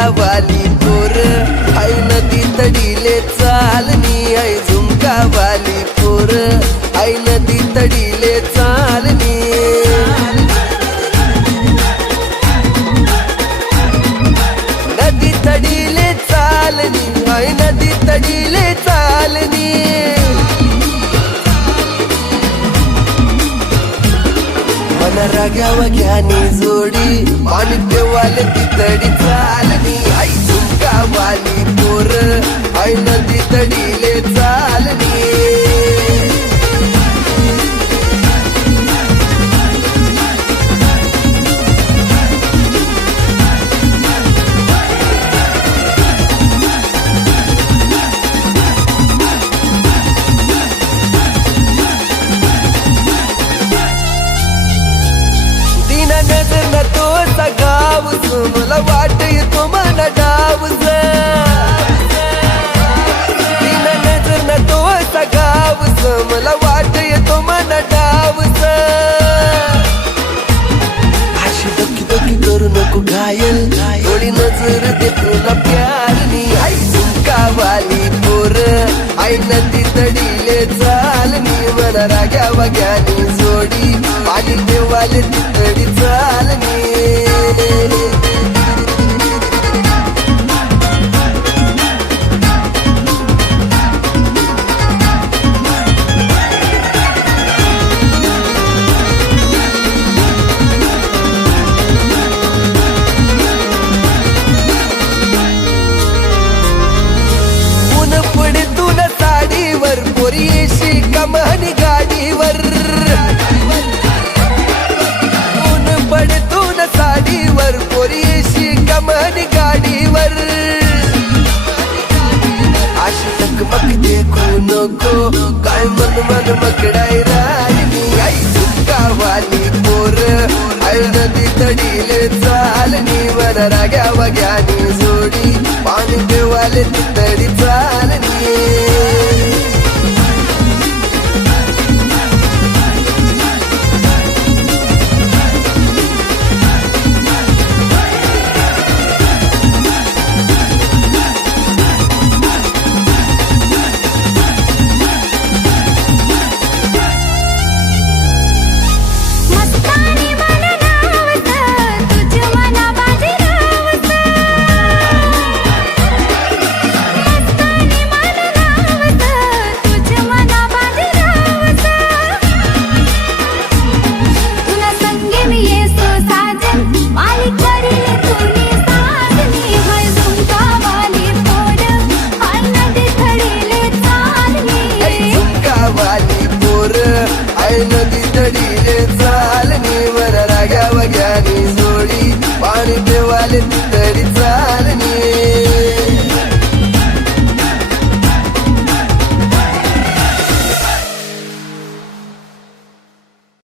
झुमकावाली पोर आई नदी तडीले चालनी आई झुमकावाली पोर आई नदी तडीले चालनी नदी तडीले चालनी आई नदी तडीले चालनी मन रागावा घ्यानी जोडी पाणी देवाले ती तडी चालनी आई झुमकावाली पोर आई नदी तडीले चालनी नजर न तो सगावस मला वाट येतो मन डावस तीन नजर न तो सगावस मला वाट येतो मन डावस अशी दोकी दोकी करू नको घायल थोडी नजर दे तुला प्यारनी आई झुमकावाली पोर आई नदी तडीले चालनी मन राग्या वग्यानी जोडी पाणी देवाले ती तडी चालनी ऊन पडे तुला साडीवर पोरी येशी कमानी गाडीवर साडीवर पोरीशी कमानी गाडीवर अशी टकमक देखू नको काय मन मन मकडाई राहिनी आई झुमकावाली पोर आई नदी तडीले चालनी मन राग्या वग्यानी जोडी पाणी देवाले ती तडी चालनी आई नदी तडीले चालनी मन राग्या वग्यानी जोडी पाणी देवाले